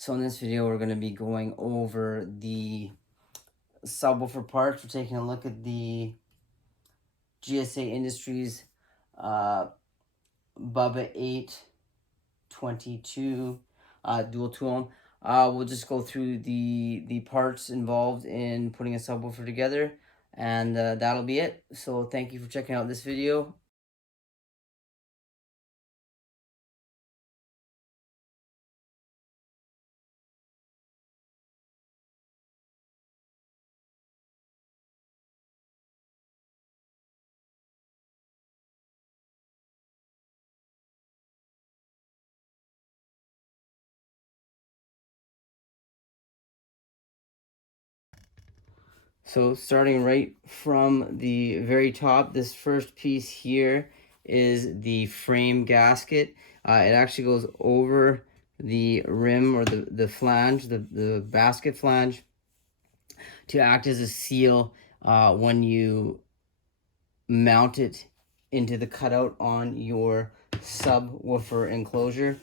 So in this video, we're going to be going over the subwoofer parts. We're taking a look at the GSA Industries Bubba 822 dual tool. We'll just go through the parts involved in putting a subwoofer together, and that'll be it. So thank you for checking out this video. So starting right from the very top, this first piece here is the frame gasket. It actually goes over the rim or the flange, the basket flange, to act as a seal when you mount it into the cutout on your subwoofer enclosure.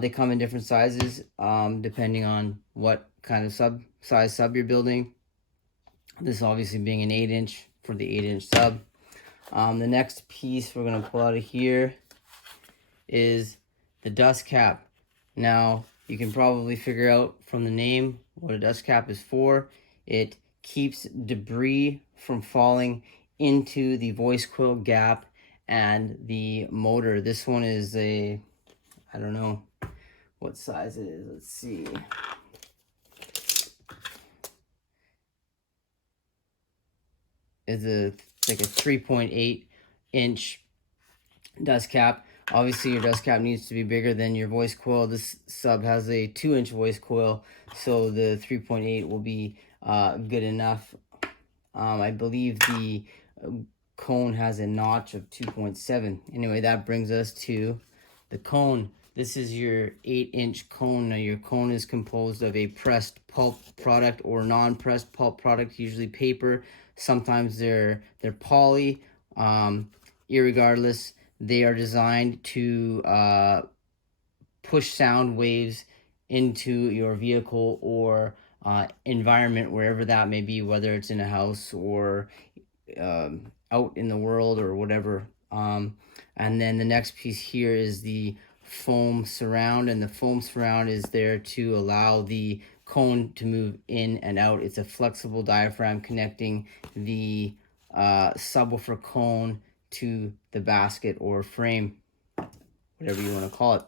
They come in different sizes depending on what kind of size sub you're building. This obviously being an 8-inch for the 8-inch sub. The next piece we're going to pull out of here is the dust cap. Now, you can probably figure out from the name what a dust cap is for. It keeps debris from falling into the voice coil gap and the motor. This one is a, I don't know what size it is. Let's see. Is like a 3.8-inch dust cap. Obviously, your dust cap needs to be bigger than your voice coil. This sub has a 2-inch voice coil, so the 3.8 will be good enough. I believe the cone has a notch of 2.7. Anyway, that brings us to the cone. This is your 8-inch cone. Now, your cone is composed of a pressed pulp product or non-pressed pulp product, usually paper. Sometimes they're poly. Irregardless, they are designed to push sound waves into your vehicle or environment, wherever that may be, whether it's in a house or out in the world or whatever. And then the next piece here is the foam surround, and the foam surround is there to allow the cone to move in and out. It's a flexible diaphragm connecting the subwoofer cone to the basket or frame, whatever you want to call it.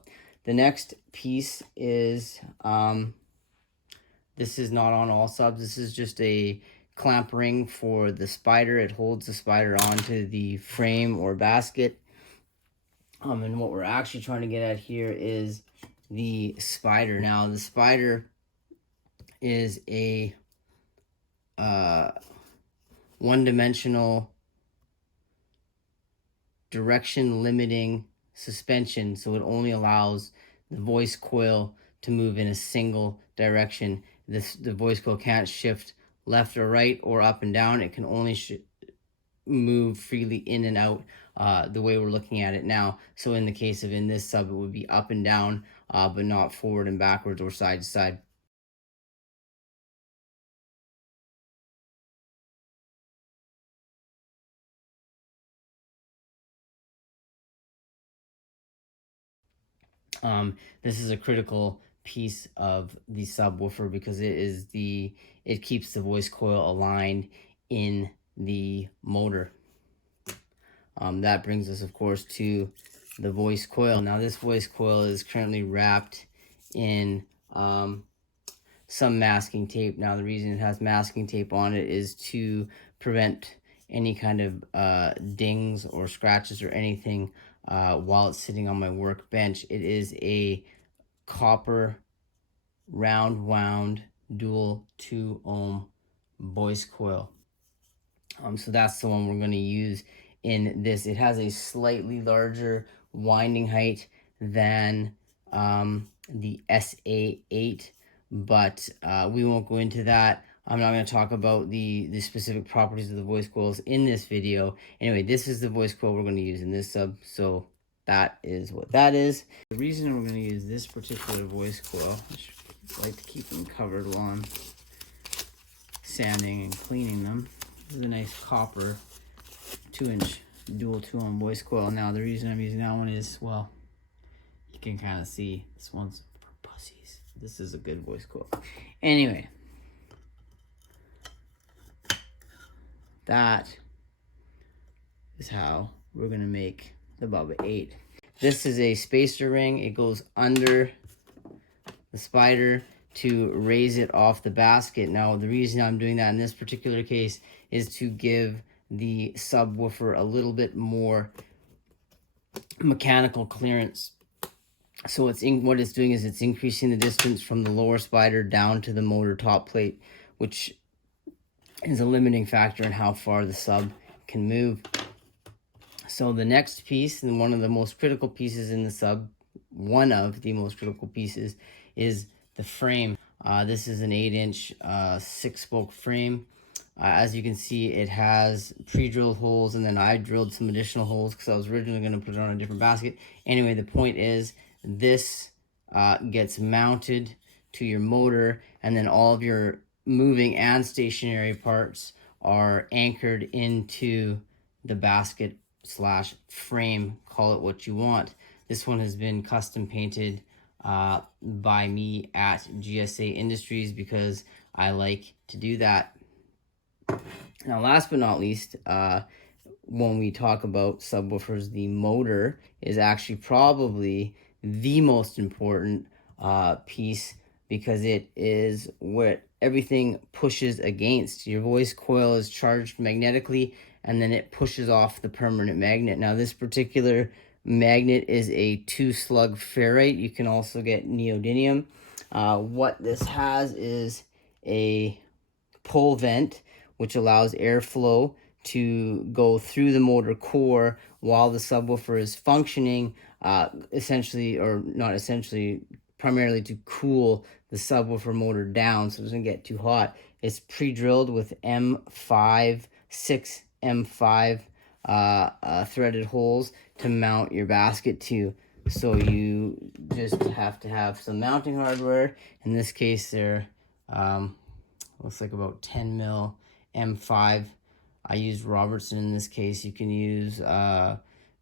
The next piece is this is not on all subs. This is just a clamp ring for the spider. It holds the spider onto the frame or basket. And what we're actually trying to get at here is the spider. Now, the spider is a one-dimensional direction limiting suspension, so it only allows the voice coil to move in a single direction. The voice coil can't shift left or right or up and down. It can only move freely in and out the way we're looking at it now. So in the case of in this sub, it would be up and down, but not forward and backwards or side to side. This is a critical piece of the subwoofer because it keeps the voice coil aligned in the motor. That brings us, of course, to the voice coil. Now, this voice coil is currently wrapped in some masking tape. Now, the reason it has masking tape on it is to prevent any kind of dings or scratches or anything while it's sitting on my workbench. It is a copper round wound dual 2-ohm voice coil. So that's the one we're going to use in this. It has a slightly larger winding height than the SA8, but we won't go into that. I'm not going to talk about the specific properties of the voice coils in this video. Anyway, this is the voice coil we're going to use in this sub, so that is what that is. The reason we're going to use this particular voice coil, like to keep them covered while I'm sanding and cleaning them. This is a nice copper 2-inch dual 2-ohm voice coil. Now the reason I'm using that one is, well, you can kind of see this one's for pussies. This is a good voice coil. Anyway, that is how we're gonna make the Bubba 8. This is a spacer ring. It goes under the spider to raise it off the basket. Now, the reason I'm doing that in this particular case is to give the subwoofer a little bit more mechanical clearance. So what it's doing is it's increasing the distance from the lower spider down to the motor top plate, which is a limiting factor in how far the sub can move. So the next piece, and one of the most critical pieces in the sub, one of the most critical pieces, is the frame. This is an 8-inch 6-spoke frame. As you can see, it has pre-drilled holes, and then I drilled some additional holes because I was originally going to put it on a different basket. Anyway, the point is this gets mounted to your motor, and then all of your moving and stationary parts are anchored into the basket slash frame, call it what you want. This one has been custom painted by me at GSA Industries because I like to do that. Now, last but not least, when we talk about subwoofers, the motor is actually probably the most important piece because it is what everything pushes against. Your voice coil is charged magnetically, and then it pushes off the permanent magnet. Now, this particular magnet is a 2-slug ferrite. You can also get neodymium. What this has is a pull vent, which allows airflow to go through the motor core while the subwoofer is functioning, primarily to cool the subwoofer motor down so it doesn't get too hot. It's pre-drilled with six M5 threaded holes to mount your basket to. So you just have to have some mounting hardware. In this case, they're looks like about 10 mil M5. I used Robertson in this case. You can use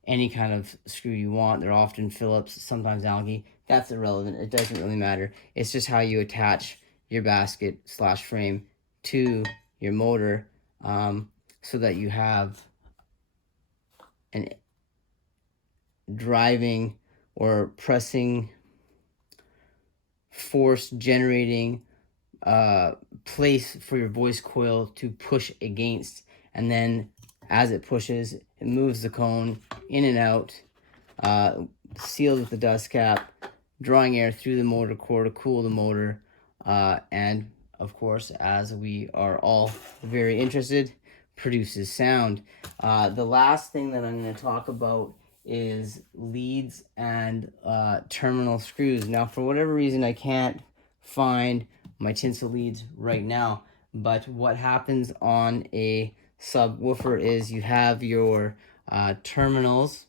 any kind of screw you want. They're often Phillips, sometimes Algae. That's irrelevant. It doesn't really matter. It's just how you attach your basket slash frame to your motor so that you have an driving or pressing force generating place for your voice coil to push against, and then as it pushes, it moves the cone in and out, sealed with the dust cap, drawing air through the motor core to cool the motor, and of course, as we are all very interested, produces sound. The last thing that I'm going to talk about is leads and terminal screws. Now, for whatever reason, I can't find my tinsel leads right now, but what happens on a subwoofer is you have your terminals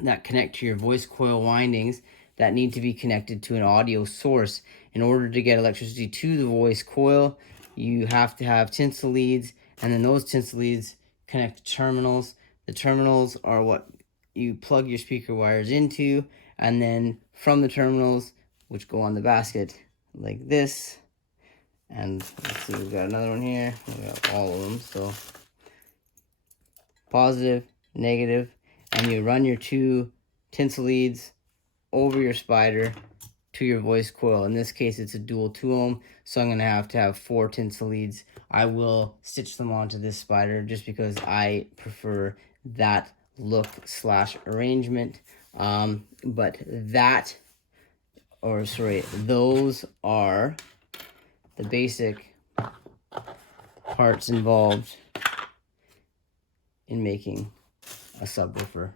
that connect to your voice coil windings that need to be connected to an audio source. In order to get electricity to the voice coil, you have to have tinsel leads, and then those tinsel leads connect to terminals. The terminals are what you plug your speaker wires into, and then from the terminals, which go on the basket like this, and let's see, we've got another one here. We got all of them. So positive, negative, and you run your 2 tinsel leads over your spider to your voice coil. In this case, it's a dual 2-ohm, so I'm going to have 4 tinsel leads. I will stitch them onto this spider just because I prefer that look slash arrangement. But those are the basic parts involved in making a subwoofer.